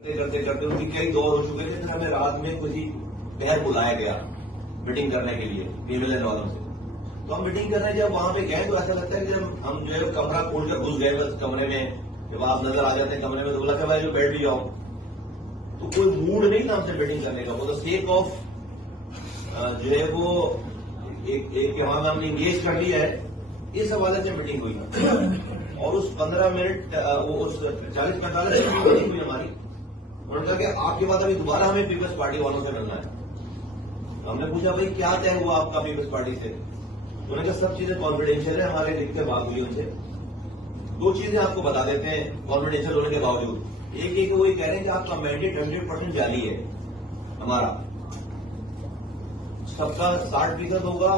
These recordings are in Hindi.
करते करते उनकी कई दौर हो चुके थे। फिर हमें रात में कुछ ही पहर बुलाया गया मीटिंग करने के लिए पीएमएलएन वालों से। तो हम मीटिंग करने जब वहां पे गए तो ऐसा लगता है कि जब हम जो है कमरा खोलकर घुस गए बस कमरे में, जब आप नजर आ जाते हैं कमरे में तो बोला भाई जो बैठ भी जाओ। तो कोई मूड नहीं था हमसे मीटिंग करने का। वो तो सेक ऑफ जो है वो एक वहां में हमने इंगेज कर लिया है, इस हवाले से मीटिंग हुई ना। और उस 15 मिनट उस 40-45 मिनट की मीटिंग हुई हमारी। उन्होंने कहा कि आपके बाद अभी दोबारा हमें पीपल्स पार्टी वालों से मिलना है। हमने पूछा भाई क्या तय हुआ आपका पीपल्स पार्टी से? उन्होंने कहा सब चीजें कॉन्फिडेंशियल है, हमारे लिखते बात हुई उनसे। दो चीजें आपको बता देते हैं कॉन्फिडेंशियल होने के बावजूद। एक वो ये कह रहे हैं कि आपका मैंडेट 100% जाली है। हमारा सबका 60% होगा,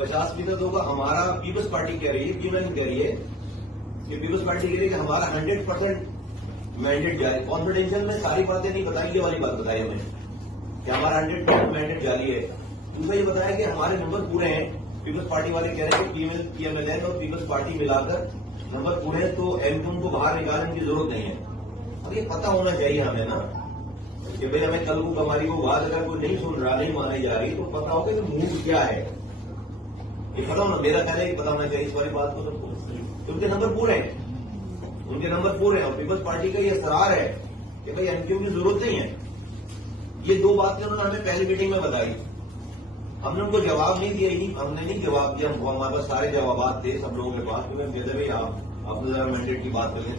50% होगा। हमारा पीपल्स पार्टी कह रही है, पीएमएल कह रही है कि पीपल्स पार्टी कह रही है कि हमारा 100% मैंडेट जारी। कॉन्फिडेंशियल में सारी बातें नहीं बताई, ये वाली बात बताई हमें कि हमारा 100% मैंडेट जारी है। दूसरा ये बताया कि हमारे नंबर पूरे हैं। पीपल्स पार्टी वाले कह रहे हैं कि पीएमएलएन और पीपल्स पार्टी मिलाकर नंबर पूरे हैं, तो एमक्यूएम को बाहर निकालने की जरूरत नहीं है। अब ये पता होना चाहिए हमें ना कि भाई हमें कल को हमारी वो बात अगर कोई नहीं सुन रहा, नहीं मानी जा रही, तो पता होगा कि मूड क्या है। ये पता होना, मेरा कहना है कि पता होना चाहिए इस वाली बात को सबको। उनके नंबर पूरे हैं, उनके नंबर पूरे हैं और पीपल्स पार्टी का ये असरार है कि भाई एमक्यूएम की जरूरत नहीं है। ये दो बातें उन्होंने हमें पहली मीटिंग में बताई। हमने उनको जवाब नहीं दिया, ही हमने नहीं जवाब दिया। हमारे पास सारे जवाब थे सब लोगों के पास। तो मैं कहते भाई आपने जरा मैंडेट की बात करके